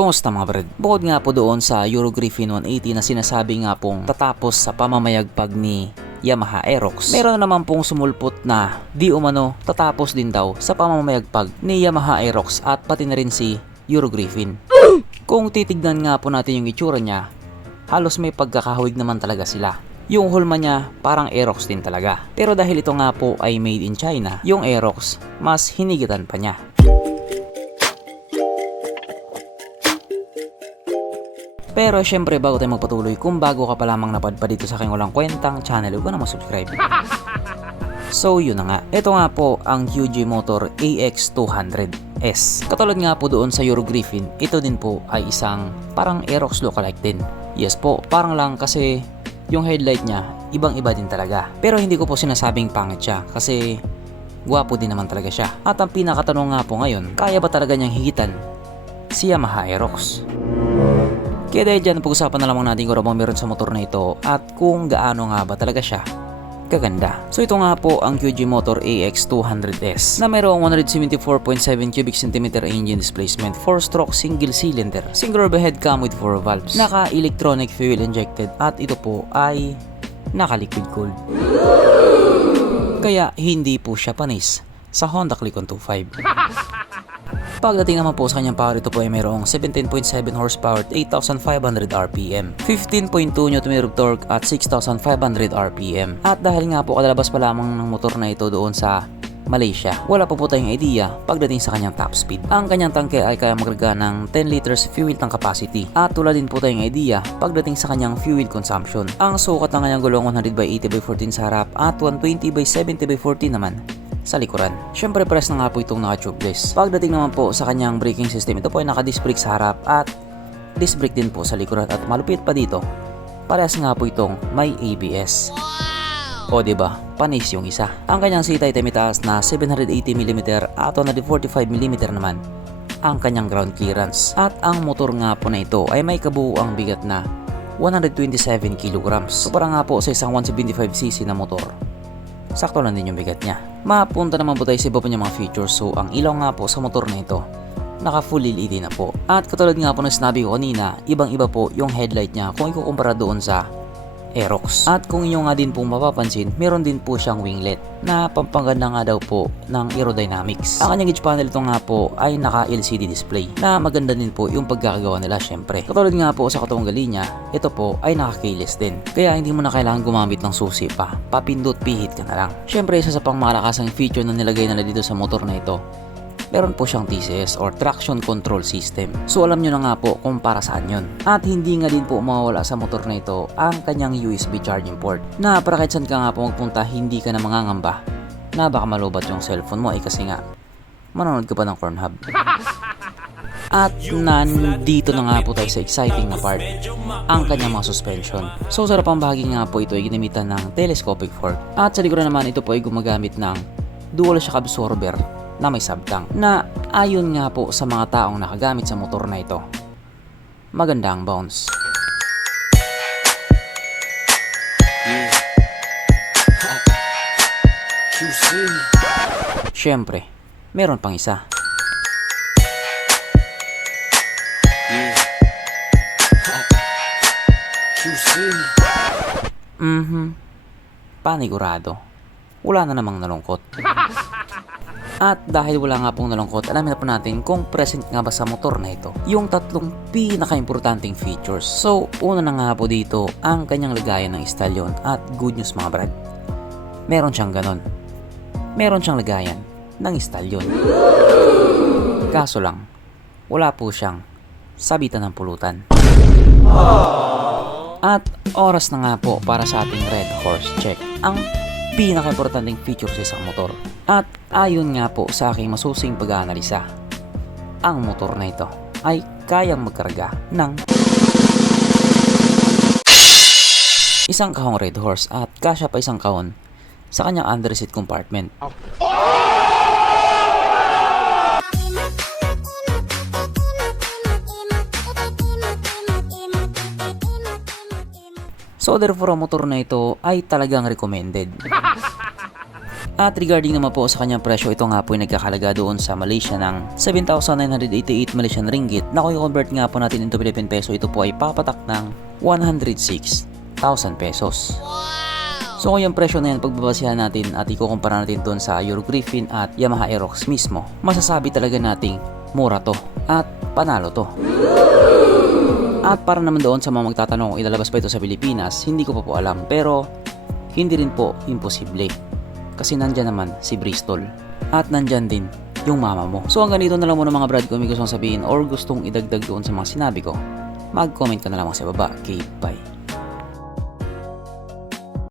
Kumusta mga brad? Bukod nga po doon sa Euro Griffin 180 na sinasabi nga pong tatapos sa pamamayagpag ni Yamaha Aerox, meron naman pong sumulpot na di umano tatapos din daw sa pamamayagpag ni Yamaha Aerox at pati na rin si Euro Griffin. Kung titignan nga po natin yung itsura niya, halos may pagkakahawig naman talaga sila. Yung hulma niya parang Aerox din talaga. Pero dahil ito nga po ay made in China, yung Aerox mas hinigitan pa niya. Pero syempre bago tayo magpatuloy, kung bago ka pa lamang napadpad dito sa aking walang kwentang channel, huwag ka na mag-subscribe. So yun na nga, ito nga po ang Hyundai Motor AX200S. Katulad nga po doon sa Euro Griffin, ito din po ay isang parang Aerox lookalike din. Yes po, parang lang kasi yung headlight niya ibang iba din talaga. Pero hindi ko po sinasabing pangit siya kasi gwapo din naman talaga siya. At ang pinakatanong nga po ngayon, kaya ba talaga niyang higitan si Yamaha Aerox? Kaya dahil dyan, pag-usapan na lamang natin kung ano meron sa motor na ito at kung gaano nga ba talaga siya kaganda. So ito nga po ang Hyundai Motor AX200S na mayroong 174.7 cubic centimeter engine displacement, 4-stroke single cylinder, single overhead cam with 4 valves, naka-electronic fuel injected at ito po ay naka-liquid cooled. Kaya hindi po siya panis sa Honda Click 125. Pagdating naman po sa kanyang power, ito po ay mayroong 17.7 horsepower at 8,500 RPM, 15.2 Nm torque at 6,500 RPM. At dahil nga po kadalabas pa lamang ng motor na ito doon sa Malaysia, wala pa po tayong idea pagdating sa kanyang top speed. Ang kanyang tangke ay kaya magkarga ng 10 liters fuel tank capacity at wala din po tayong idea pagdating sa kanyang fuel consumption. Ang sukat ng kanyang gulong 100/80/14 sa harap at 120/70/14 naman sa likuran. Syempre press na nga po itong naka-tubeless. Pagdating naman po sa kanyang braking system, ito po ay naka-disc brake sa harap at disc brake din po sa likuran at malupit pa dito, parehas nga po itong may ABS. O diba, panis yung isa. Ang kanyang seat height ay mitaas na 780mm at 145mm naman ang kanyang ground clearance. At ang motor nga po na ito ay may kabuuang bigat na 127 kg. So para nga po sa isang 175cc na motor, sakto lang din yung bigat niya. Mapunta naman po tayo sa iba pa niyang mga features. So ang ilaw nga po sa motor na ito, naka full LED na po. At katulad nga po na sinabi ko kanina, ibang iba po yung headlight niya kung ikukumpara doon sa Aerox. At kung inyo nga din pong mapapansin, meron din po siyang winglet na pampaganda nga daw po ng aerodynamics. Ang kanyang gauge panel ito nga po ay naka LCD display na maganda din po yung pagkakagawa nila syempre. Katulad nga po sa katunggali niya, ito po ay naka keyless din. Kaya hindi mo na kailangan gumamit ng susi pa. Papindot pihit ka na lang. Syempre isa sa pang malakasang feature na nilagay nila dito sa motor na ito, meron po siyang TCS or Traction Control System. So alam nyo na nga po kung para saan yun. At hindi nga din po mawawala sa motor na ito ang kanyang USB charging port, na para kahit saan ka nga po magpunta, hindi ka na mangangamba na baka malubat yung cellphone mo kasi nga manonood ka pa ng Pornhub. At nandito na nga po tayo sa exciting na part, ang kanyang mga suspension. So sa harapang bahagi nga po ito ay ginamitan ng telescopic fork. At sa likuran naman ito po ay gumagamit ng dual shock absorber na may subtank, na ayon nga po sa mga taong nakagamit sa motor na ito, maganda ang bounce. Syempre, meron pang isa. Panigurado, wala na namang nalungkot. At dahil wala nga pong nalungkot, alamin na po natin kung present nga ba sa motor na ito yung tatlong pinaka-importanting features. So, una na nga po dito ang kanyang lagayan ng stallion. At good news mga brad, meron siyang ganon. Meron siyang lagayan ng stallion. Kaso lang, wala po siyang sabitan ng pulutan. At oras na nga po para sa ating Red Horse Check, ang pinaka-importanting feature sa isang motor. At ayon nga po sa aking masusing pag-aanalisa, ang motor na ito ay kayang magkarga ng isang kahong Red Horse at kasya pa isang kahon sa kanyang underseat compartment. So therefore ang motor na ito ay talagang recommended. At regarding naman po sa kanyang presyo, ito nga po ay nagkakalaga doon sa Malaysia ng 7,988 Malaysian ringgit na kung i-convert nga po natin into Philippine peso, ito po ay papatak ng 106,000 pesos. So kung yung presyo na yan pagbabasihan natin at ikukumpara natin doon sa Euro Griffin at Yamaha Aerox mismo, masasabi talaga nating mura to at panalo to. At para naman doon sa mga magtatanong kung ilalabas ba ito sa Pilipinas, hindi ko pa po alam, pero hindi rin po imposible. Kasi nandyan naman si Bristol at nandyan din yung mama mo. So hanggang dito na lang muna mga brad, kung may gustong sabihin or gustong idagdag doon sa mga sinabi ko, mag-comment ka na lamang sa baba. Okay, bye.